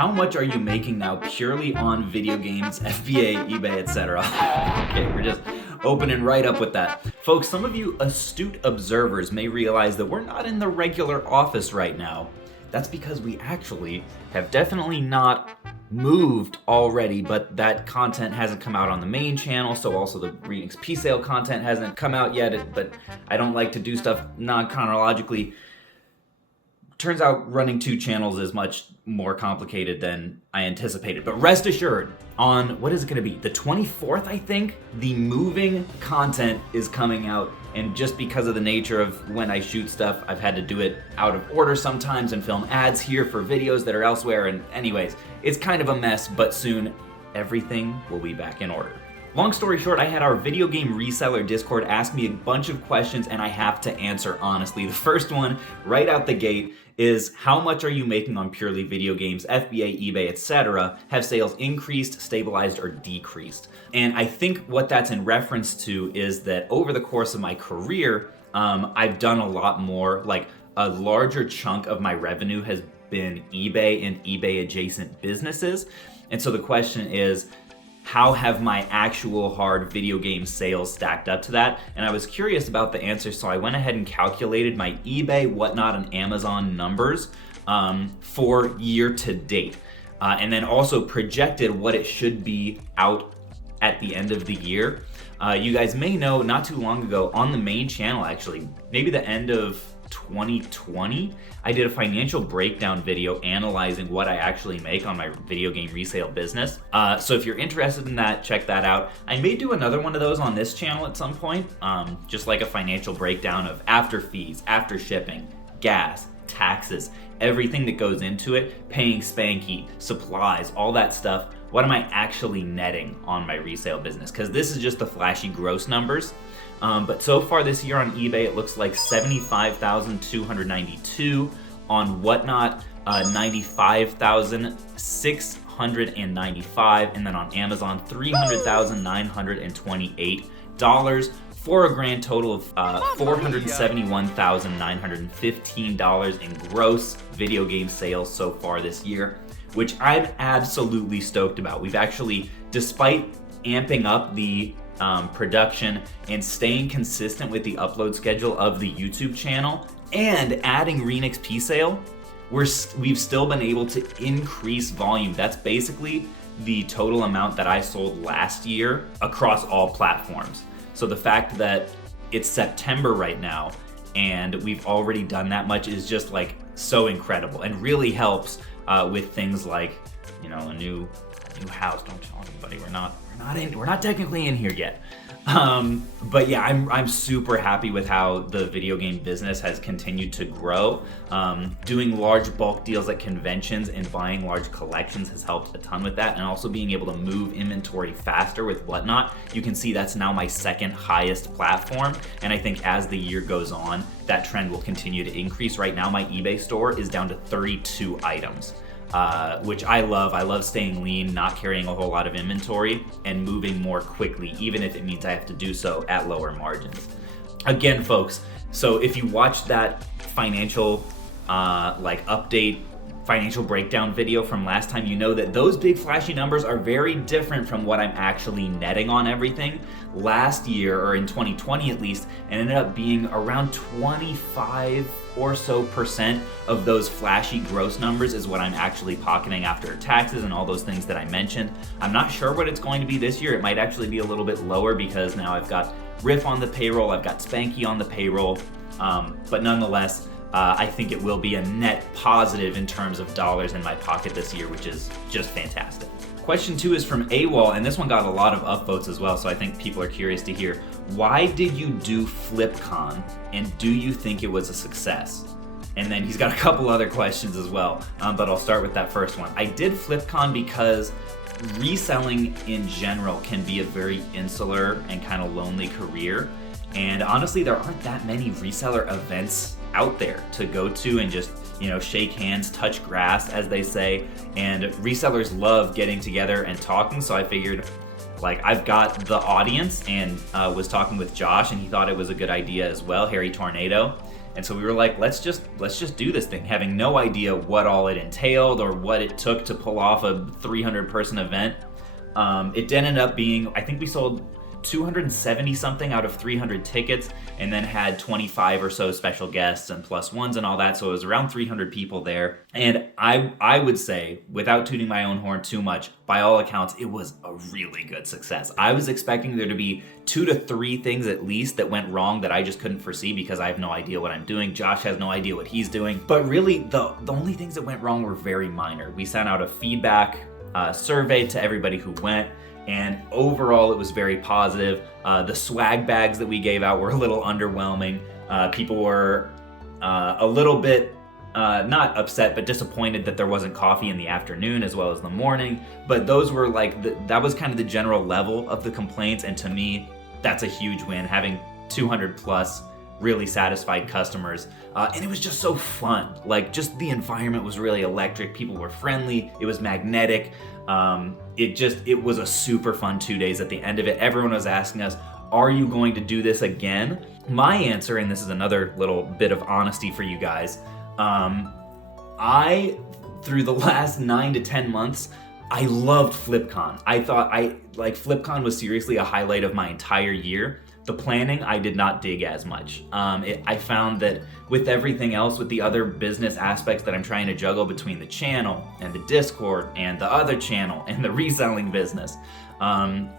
How much are you making now purely on video games, FBA, eBay, etc.? Okay, we're just opening right up with that. Folks, some of you astute observers may realize that we're not in the regular office right now. That's because we actually have definitely not moved already, but that content hasn't come out on the main channel, so also the ReXP sale content hasn't come out yet, but I don't like to do stuff non-chronologically. Turns out running 2 channels is much more complicated than I anticipated. But rest assured, on, what is it gonna be? The 24th, I think? The moving content is coming out. And just because of the nature of when I shoot stuff, I've had to do it out of order sometimes and film ads here for videos that are elsewhere. And anyways, it's kind of a mess, but soon everything will be back in order. Long story short, I had our video game reseller Discord ask me a bunch of questions and I have to answer honestly. The first one, right out the gate, is how much are you making on purely video games, FBA, eBay, etc.? Have sales increased, stabilized, or decreased? And I think what that's in reference to is that over the course of my career, I've done a lot more, like a larger chunk of my revenue has been eBay and eBay adjacent businesses. And so the question is, how have my actual hard video game sales stacked up to that? And I was curious about the answer, so I went ahead and calculated my eBay, Whatnot, and Amazon numbers for year to date. And then also projected what it should be out at the end of the year. You guys may know, not too long ago, on the main channel actually, maybe the end of 2020, I did a financial breakdown video analyzing what I actually make on my video game resale business. So if you're interested in that, check that out. I may do another one of those on this channel at some point, just like a financial breakdown of after fees, after shipping, gas, taxes, everything that goes into it, paying Spanky, supplies, all that stuff. What am I actually netting on my resale business? Because this is just the flashy gross numbers. But so far this year on eBay, it looks like $75,292. On Whatnot, $95,695. And then on Amazon, $300,928 for a grand total of $471,915 in gross video game sales so far this year, which I'm absolutely stoked about. We've actually, despite amping up the production and staying consistent with the upload schedule of the YouTube channel and adding ReXP sale, we've still been able to increase volume. That's basically the total amount that I sold last year across all platforms. So the fact that it's September right now and we've already done that much is just like so incredible and really helps with things like, you know, a new house. Don't tell anybody, we're not technically in here yet. But yeah, I'm super happy with how the video game business has continued to grow. Doing large bulk deals at conventions and buying large collections has helped a ton with that, and also being able to move inventory faster with Whatnot. You can see that's now my second highest platform, and I think as the year goes on, that trend will continue to increase. Right now, my eBay store is down to 32 items. Which I love. I love staying lean, not carrying a whole lot of inventory, and moving more quickly, even if it means I have to do so at lower margins. Again, folks, so if you watched that financial update, financial breakdown video from last time, you know that those big flashy numbers are very different from what I'm actually netting on everything. Last year, or in 2020 at least, it ended up being around 25 or so % of those flashy gross numbers is what I'm actually pocketing after taxes and all those things that I mentioned. I'm not sure what it's going to be this year. It might actually be a little bit lower because now I've got Riff on the payroll, I've got Spanky on the payroll, but nonetheless, I think it will be a net positive in terms of dollars in my pocket this year, which is just fantastic. Question 2 is from AWOL, and this one got a lot of upvotes as well, so I think people are curious to hear, why did you do Flipcon, and do you think it was a success? And then he's got a couple other questions as well, but I'll start with that first one. I did Flipcon because reselling in general can be a very insular and kind of lonely career, and honestly, there aren't that many reseller events out there to go to and just, you know, shake hands, touch grass, as they say. And resellers love getting together and talking, so I figured, like, I've got the audience, and was talking with Josh, and he thought it was a good idea as well, Harry Tornado. And so we were like, let's just do this thing, having no idea what all it entailed or what it took to pull off a 300-person event. It ended up being, I think we sold 270 something out of 300 tickets, and then had 25 or so special guests and plus ones and all that. So it was around 300 people there. And I would say, without tooting my own horn too much, by all accounts, it was a really good success. I was expecting there to be 2 to 3 things at least that went wrong that I just couldn't foresee because I have no idea what I'm doing. Josh has no idea what he's doing. But really, the only things that went wrong were very minor. We sent out a feedback survey to everybody who went, and overall it was very positive. The swag bags that we gave out were a little underwhelming. People were a little bit not upset, but disappointed that there wasn't coffee in the afternoon as well as the morning. But those were like, that was kind of the general level of the complaints, and to me, that's a huge win, having 200 plus really satisfied customers. And it was just so fun. Like, just the environment was really electric. People were friendly. It was magnetic. It was a super fun 2 days. At the end of it, everyone was asking us, are you going to do this again? My answer, and this is another little bit of honesty for you guys, through the last 9 to 10 months, I loved Flipcon. I thought Flipcon was seriously a highlight of my entire year. The planning, I did not dig as much. I found that with everything else, with the other business aspects that I'm trying to juggle between the channel and the Discord and the other channel and the reselling business,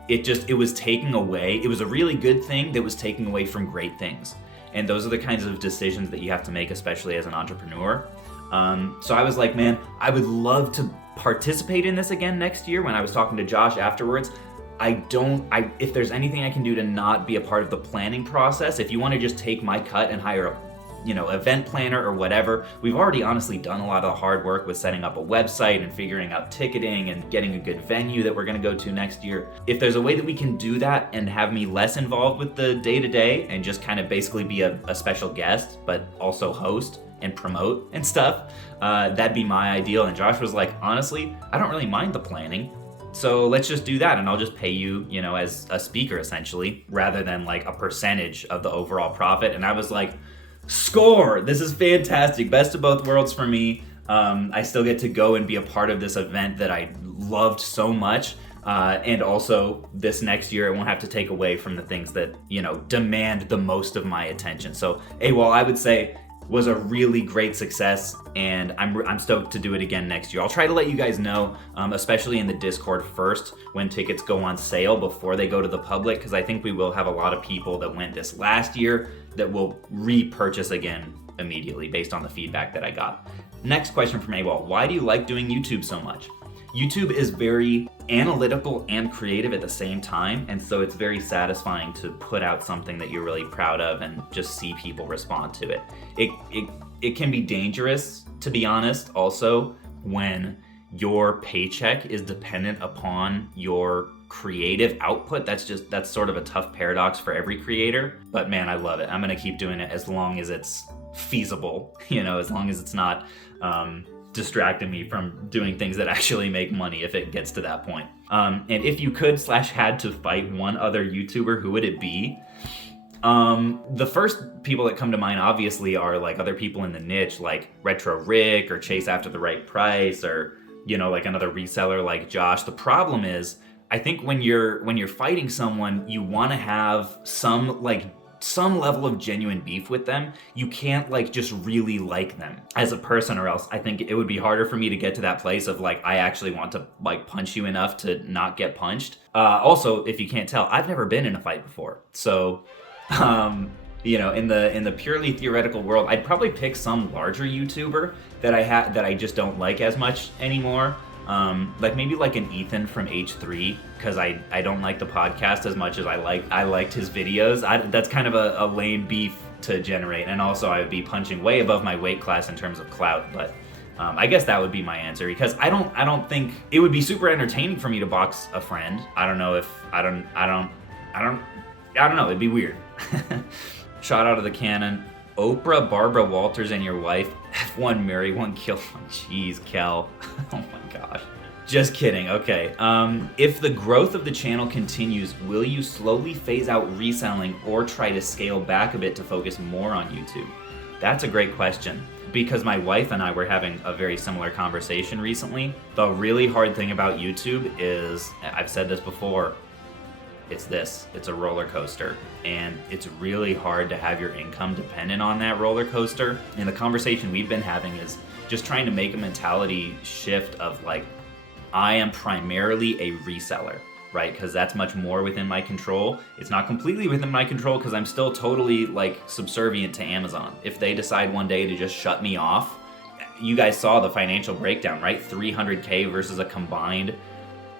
it was taking away. It was a really good thing that was taking away from great things. And those are the kinds of decisions that you have to make, especially as an entrepreneur. So I was like, man, I would love to participate in this again next year. When I was talking to Josh afterwards, if there's anything I can do to not be a part of the planning process, if you want to just take my cut and hire a event planner or whatever. We've already honestly done a lot of the hard work with setting up a website and figuring out ticketing and getting a good venue that we're going to go to next year. If there's a way that we can do that and have me less involved with the day-to-day and just kind of basically be a special guest, but also host and promote and stuff, that'd be my ideal. And Josh was like, honestly, I don't really mind the planning. So let's just do that, and I'll just pay you, as a speaker essentially, rather than like a percentage of the overall profit. And I was like, score! This is fantastic. Best of both worlds for me. I still get to go and be a part of this event that I loved so much. And also this next year, I won't have to take away from the things that, demand the most of my attention. So AWOL, I would say, was a really great success, and I'm stoked to do it again next year. I'll try to let you guys know, especially in the Discord first, when tickets go on sale before they go to the public, because I think we will have a lot of people that went this last year that will repurchase again immediately based on the feedback that I got. Next question from AWOL: why do you like doing YouTube so much? YouTube is very analytical and creative at the same time, and so it's very satisfying to put out something that you're really proud of and just see people respond to it. It can be dangerous, to be honest, also, when your paycheck is dependent upon your creative output. That's sort of a tough paradox for every creator, but man, I love it. I'm gonna keep doing it as long as it's feasible, as long as it's not distracting me from doing things that actually make money if it gets to that point. And if you could/had to fight one other YouTuber, who would it be? The first people that come to mind obviously are like other people in the niche, like Retro Rick or Chase After the Right Price, or like another reseller like Josh. The problem is, I think when you're fighting someone, you want to have some level of genuine beef with them. You can't just really like them as a person, or else I think it would be harder for me to get to that place of I actually want to punch you enough to not get punched. Also, if you can't tell, I've never been in a fight before. So, in the purely theoretical world, I'd probably pick some larger YouTuber that I just don't like as much anymore. Maybe an Ethan from H3, because I don't like the podcast as much as I liked his videos. That's kind of a lame beef to generate, and also I would be punching way above my weight class in terms of clout. But I guess that would be my answer, because I don't think it would be super entertaining for me to box a friend. I don't know. It'd be weird. Shot out of the cannon. Oprah, Barbara Walters, and your wife. F1, marry one, kill one. Jeez, Kel. Oh my gosh. Just kidding. Okay. If the growth of the channel continues, will you slowly phase out reselling or try to scale back a bit to focus more on YouTube? That's a great question. Because my wife and I were having a very similar conversation recently. The really hard thing about YouTube is, I've said this before, it's a roller coaster. And it's really hard to have your income dependent on that roller coaster. And the conversation we've been having is just trying to make a mentality shift of like, I am primarily a reseller, right? Because that's much more within my control. It's not completely within my control because I'm still totally like subservient to Amazon. If they decide one day to just shut me off, you guys saw the financial breakdown, right? 300K versus a combined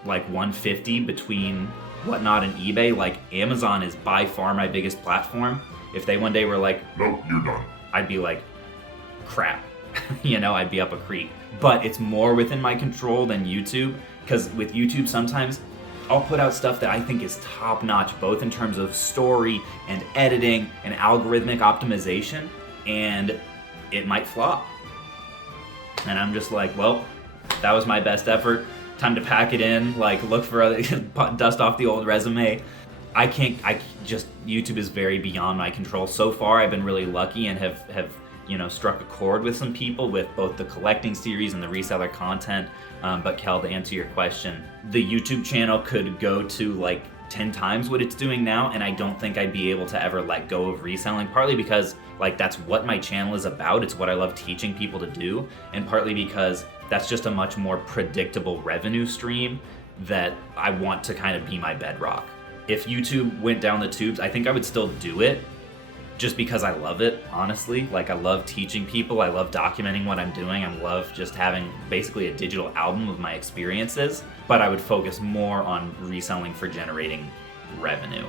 like 150 between Whatnot and eBay. Like Amazon is by far my biggest platform. If they one day were like, nope, you're done, I'd be like, crap. I'd be up a creek. But it's more within my control than YouTube, because with YouTube sometimes I'll put out stuff that I think is top notch, both in terms of story and editing and algorithmic optimization, and it might flop. And I'm just like, well, that was my best effort. Time to pack it in, like look for other, dust off the old resume. YouTube is very beyond my control. So far, I've been really lucky and have struck a chord with some people with both the collecting series and the reseller content. But Kel, to answer your question, the YouTube channel could go to like 10 times what it's doing now, and I don't think I'd be able to ever let go of reselling, partly because like that's what my channel is about. It's what I love teaching people to do, and partly because that's just a much more predictable revenue stream that I want to kind of be my bedrock. If YouTube went down the tubes, I think I would still do it, just because I love it, honestly. Like I love teaching people, I love documenting what I'm doing, I love just having basically a digital album of my experiences, but I would focus more on reselling for generating revenue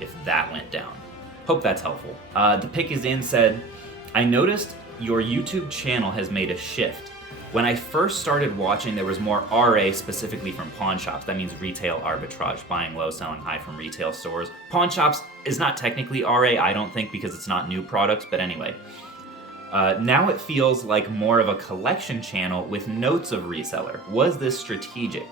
if that went down. Hope that's helpful. The Pick Is In said, I noticed your YouTube channel has made a shift. When I first started watching, there was more RA specifically from pawn shops. That means retail arbitrage, buying low, selling high from retail stores. Pawn shops is not technically RA, I don't think, because it's not new products, but anyway. Now it feels like more of a collection channel with notes of reseller. Was this strategic?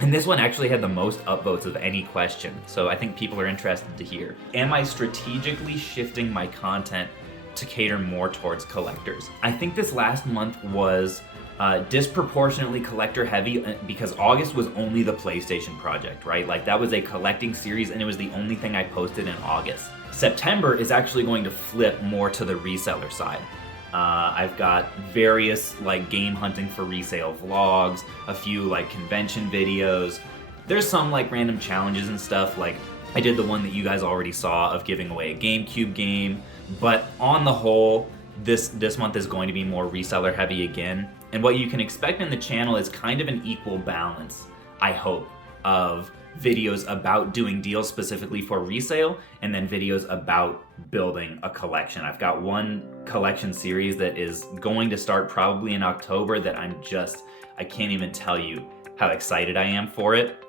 And this one actually had the most upvotes of any question, so I think people are interested to hear. Am I strategically shifting my content to cater more towards collectors? I think this last month was disproportionately collector heavy because August was only the PlayStation project, right? Like that was a collecting series and it was the only thing I posted in August. September is actually going to flip more to the reseller side. I've got various like game hunting for resale vlogs, a few like convention videos. There's some like random challenges and stuff. Like I did the one that you guys already saw of giving away a GameCube game, but on the whole, this month is going to be more reseller heavy again. And what you can expect in the channel is kind of an equal balance, I hope, of videos about doing deals specifically for resale and then videos about building a collection. I've got one collection series that is going to start probably in October that I can't even tell you how excited I am for it.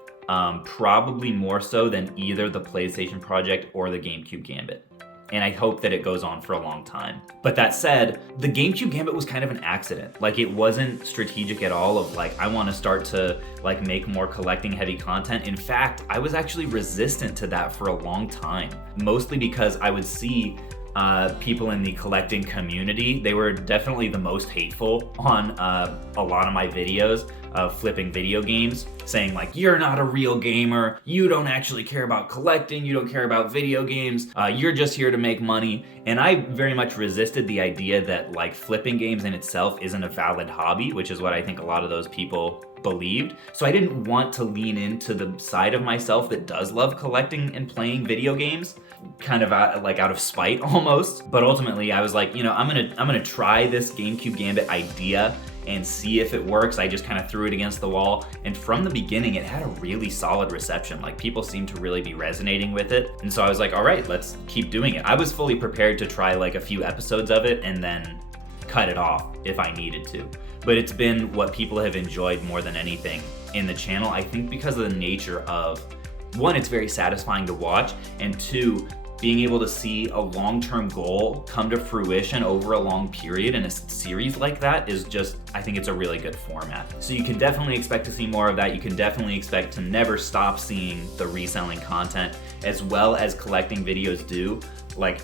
Probably more so than either the PlayStation project or the GameCube Gambit. And I hope that it goes on for a long time. But that said, the GameCube Gambit was kind of an accident. Like it wasn't strategic at all of like, I want to start to like make more collecting heavy content. In fact, I was actually resistant to that for a long time, mostly because I would see people in the collecting community. They were definitely the most hateful on a lot of my videos of flipping video games, saying like, you're not a real gamer, you don't actually care about collecting, you don't care about video games, you're just here to make money. And I very much resisted the idea that like flipping games in itself isn't a valid hobby, which is what I think a lot of those people believed. So I didn't want to lean into the side of myself that does love collecting and playing video games, kind of out of spite almost. But ultimately I was like, I'm gonna try this GameCube Gambit idea and see if it works. I just kind of threw it against the wall, and from the beginning it had a really solid reception. Like people seemed to really be resonating with it, and so I was like, all right, let's keep doing it. I was fully prepared to try like a few episodes of it and then cut it off if I needed to. But it's been what people have enjoyed more than anything in the channel, I think, because of the nature of, one, it's very satisfying to watch, and two, being able to see a long-term goal come to fruition over a long period in a series like that is just, I think it's a really good format. So you can definitely expect to see more of that. You can definitely expect to never stop seeing the reselling content as well as collecting videos do. like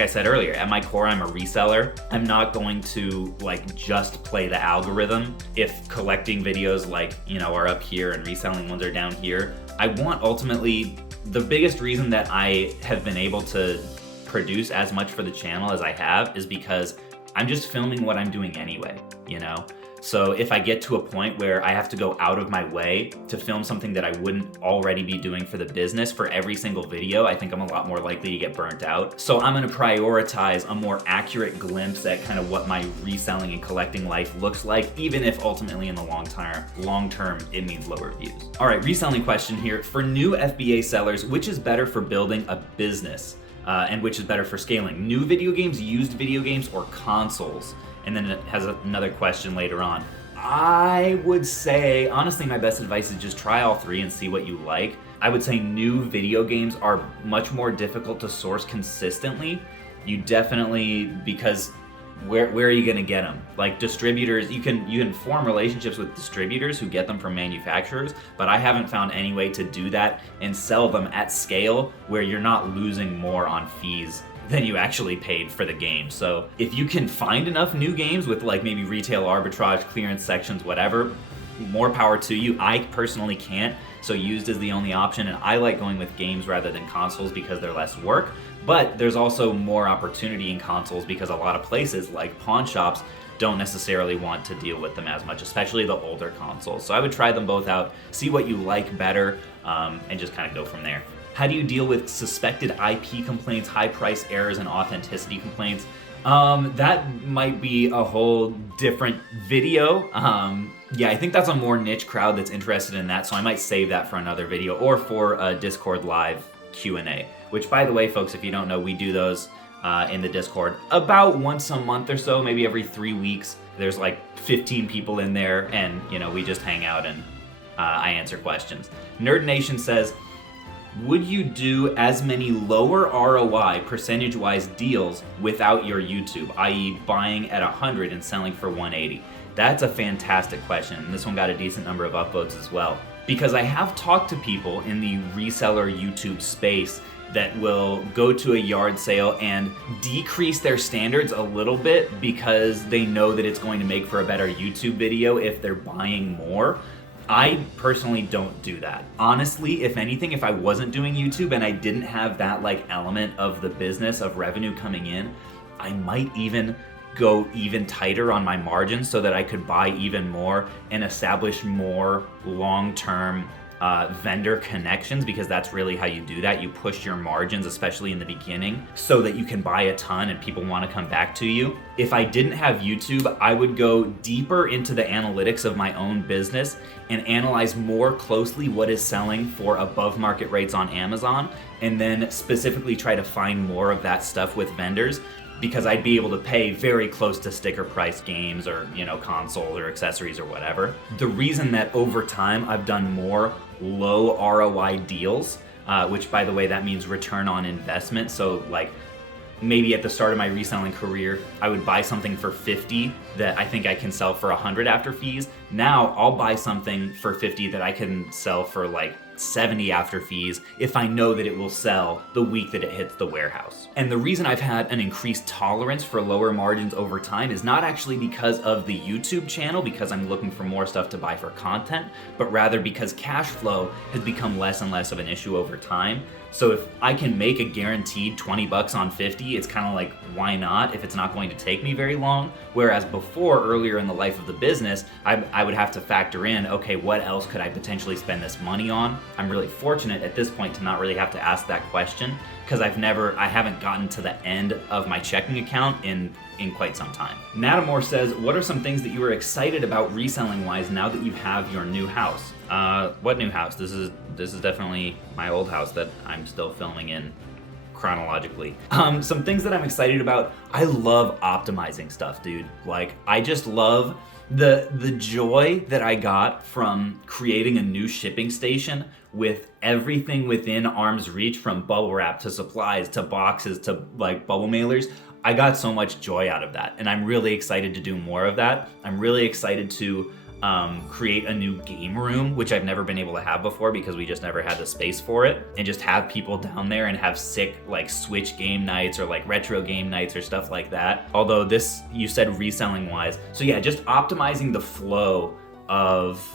I said earlier, at my core, I'm a reseller. I'm not going to like just play the algorithm if collecting videos like, you know, are up here and reselling ones are down here. I want ultimately, the biggest reason that I have been able to produce as much for the channel as I have is because I'm just filming what I'm doing anyway, you know? So if I get to a point where I have to go out of my way to film something that I wouldn't already be doing for the business for every single video, I think I'm a lot more likely to get burnt out. So I'm gonna prioritize a more accurate glimpse at kind of what my reselling and collecting life looks like, even if ultimately in the long term, it means lower views. All right, reselling question here. For new FBA sellers, which is better for building a business? And which is better for scaling? New video games, used video games, or consoles? And then it has another question later on. I would say, honestly, my best advice is just try all three and see what you like. I would say new video games are much more difficult to source consistently. You definitely, because where are you gonna get them? Like distributors, you can form relationships with distributors who get them from manufacturers, but I haven't found any way to do that and sell them at scale where you're not losing more on fees than you actually paid for the game. So if you can find enough new games with like maybe retail arbitrage, clearance sections, whatever, more power to you. I personally can't, so used is the only option, and I like going with games rather than consoles because they're less work, but there's also more opportunity in consoles because a lot of places like pawn shops don't necessarily want to deal with them as much, especially the older consoles. So I would try them both out, see what you like better, and just kind of go from there. How do you deal with suspected IP complaints, high price errors, and authenticity complaints? That might be a whole different video. Yeah, I think that's a more niche crowd that's interested in that, so I might save that for another video or for a Discord live Q&A, which, by the way, folks, if you don't know, we do those in the Discord about once a month or so, maybe every 3 weeks. There's like 15 people in there, and you know, we just hang out and I answer questions. Nerd Nation says, would you do as many lower ROI percentage-wise deals without your YouTube, i.e. buying at 100 and selling for 180? That's a fantastic question, and this one got a decent number of upvotes as well. Because I have talked to people in the reseller YouTube space that will go to a yard sale and decrease their standards a little bit because they know that it's going to make for a better YouTube video if they're buying more. I personally don't do that. Honestly, if anything, if I wasn't doing YouTube and I didn't have that like element of the business of revenue coming in, I might even go even tighter on my margins so that I could buy even more and establish more long-term vendor connections, because that's really how you do that. You push your margins, especially in the beginning, so that you can buy a ton and people want to come back to you. If I didn't have YouTube, I would go deeper into the analytics of my own business and analyze more closely what is selling for above market rates on Amazon, and then specifically try to find more of that stuff with vendors, because I'd be able to pay very close to sticker price games or, you know, consoles or accessories or whatever. The reason that over time I've done more low ROI deals, which by the way, that means return on investment. So like maybe at the start of my reselling career, I would buy something for 50 that I think I can sell for 100 after fees. Now I'll buy something for 50 that I can sell for like 70 after fees if I know that it will sell the week that it hits the warehouse. And the reason I've had an increased tolerance for lower margins over time is not actually because of the YouTube channel, because I'm looking for more stuff to buy for content, but rather because cash flow has become less and less of an issue over time. So if I can make a guaranteed 20 bucks on 50, it's kind of like, why not if it's not going to take me very long? Whereas before, earlier in the life of the business, I would have to factor in, okay, what else could I potentially spend this money on? I'm really fortunate at this point to not really have to ask that question, because I haven't gotten to the end of my checking account in quite some time. Natamore says, what are some things that you are excited about reselling wise now that you have your new house? What new house? This is definitely my old house that I'm still filming in chronologically. Some things that I'm excited about. I love optimizing stuff, dude. Like, I just love the joy that I got from creating a new shipping station with everything within arm's reach, from bubble wrap to supplies to boxes to like bubble mailers. I got so much joy out of that, and I'm really excited to do more of that. I'm really excited to create a new game room, which I've never been able to have before because we just never had the space for it, and just have people down there and have sick like Switch game nights or like retro game nights or stuff like that. Although this, you said reselling wise. So yeah, just optimizing the flow of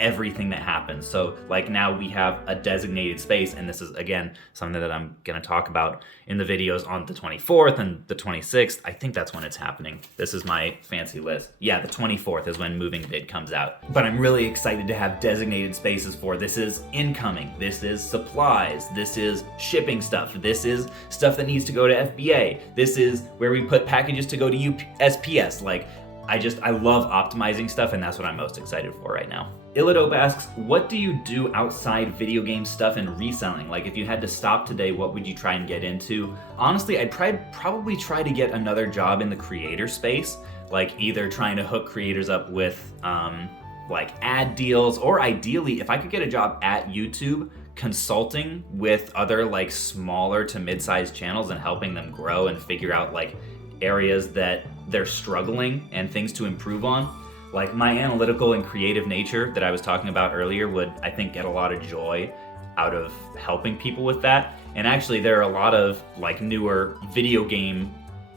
everything that happens. So like now we have a designated space, and this is again something that I'm gonna talk about in the videos on the 24th and the 26th. I think that's when it's happening. This is my fancy list. Yeah, the 24th is when Moving Vid comes out. But I'm really excited to have designated spaces for this is incoming, this is supplies, this is shipping stuff, this is stuff that needs to go to FBA, this is where we put packages to go to USPS. Like I love optimizing stuff, and that's what I'm most excited for right now. Illadope asks, what do you do outside video game stuff and reselling? Like if you had to stop today, what would you try and get into? Honestly, I'd probably try to get another job in the creator space, like either trying to hook creators up with like ad deals, or ideally, if I could get a job at YouTube, consulting with other like smaller to mid-sized channels and helping them grow and figure out like areas that they're struggling and things to improve on. Like my analytical and creative nature that I was talking about earlier would, I think, get a lot of joy out of helping people with that. And actually there are a lot of like newer video game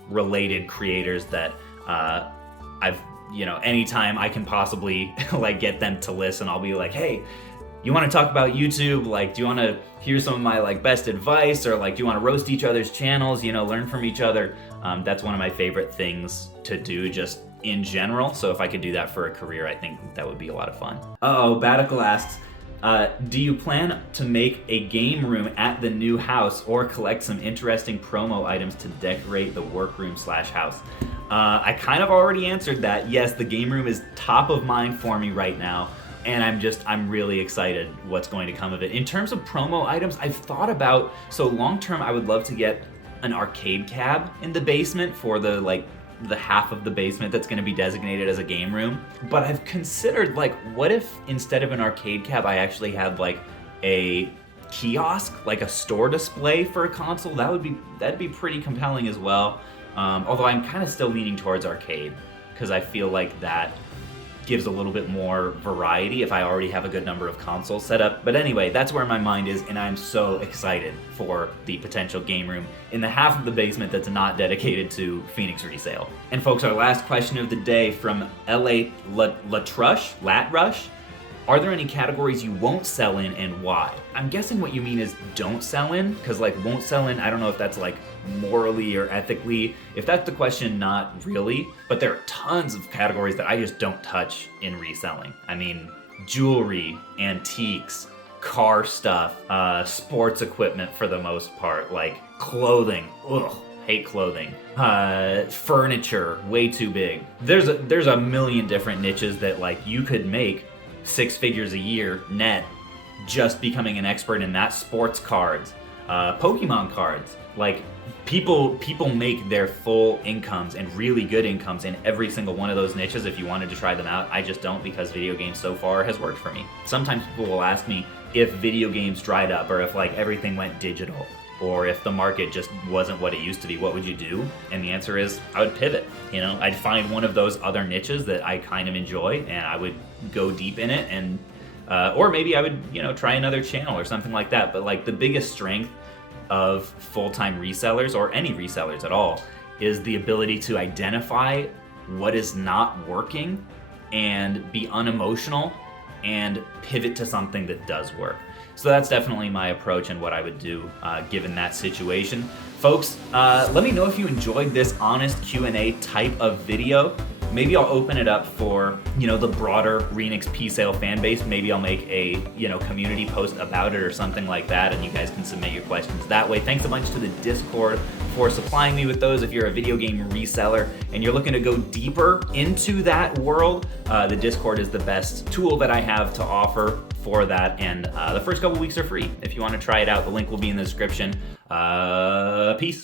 related creators that I've, anytime I can possibly like get them to listen, I'll be like, hey, you want to talk about YouTube? Like, do you want to hear some of my like best advice, or like, do you want to roast each other's channels? Learn from each other. That's one of my favorite things to do, just in general. So if I could do that for a career, I think that would be a lot of fun. Batical asks, do you plan to make a game room at the new house or collect some interesting promo items to decorate the workroom/house? I kind of already answered that. Yes, the game room is top of mind for me right now, and I'm really excited what's going to come of it. In terms of promo items, I've thought about, so long term I would love to get an arcade cab in the basement for the half of the basement that's going to be designated as a game room. But I've considered, like, what if instead of an arcade cab I actually had like a kiosk, like a store display for a console? That'd be pretty compelling as well. Although I'm kind of still leaning towards arcade because I feel like that gives a little bit more variety if I already have a good number of consoles set up. But anyway, that's where my mind is, and I'm so excited for the potential game room in the half of the basement that's not dedicated to Phoenix resale. And folks, our last question of the day from LA Latrush. Are there any categories you won't sell in, and why? I'm guessing what you mean is don't sell in, because like won't sell in, I don't know if that's like morally or ethically. If that's the question, not really. But there are tons of categories that I just don't touch in reselling. I mean, jewelry, antiques, car stuff, sports equipment for the most part, like clothing, hate clothing. Furniture, way too big. There's a million different niches that like you could make 6 figures a year net just becoming an expert in that. Sports cards, Pokemon cards. Like people make their full incomes and really good incomes in every single one of those niches if you wanted to try them out. I just don't, because video games so far has worked for me. Sometimes people will ask me if video games dried up, or if like everything went digital, or if the market just wasn't what it used to be, what would you do? And the answer is I would pivot. I'd find one of those other niches that I kind of enjoy, and I would go deep in it, and or maybe I would try another channel or something like that. But like the biggest strength of full-time resellers, or any resellers at all, is the ability to identify what is not working and be unemotional and pivot to something that does work. So that's definitely my approach and what I would do given that situation. Folks, let me know if you enjoyed this honest Q&A type of video. Maybe I'll open it up for, the broader Renix P-Sale fan base. Maybe I'll make a, community post about it or something like that, and you guys can submit your questions that way. Thanks a bunch to the Discord for supplying me with those. If you're a video game reseller and you're looking to go deeper into that world, the Discord is the best tool that I have to offer for that. And the first couple weeks are free if you want to try it out. The link will be in the description. Peace.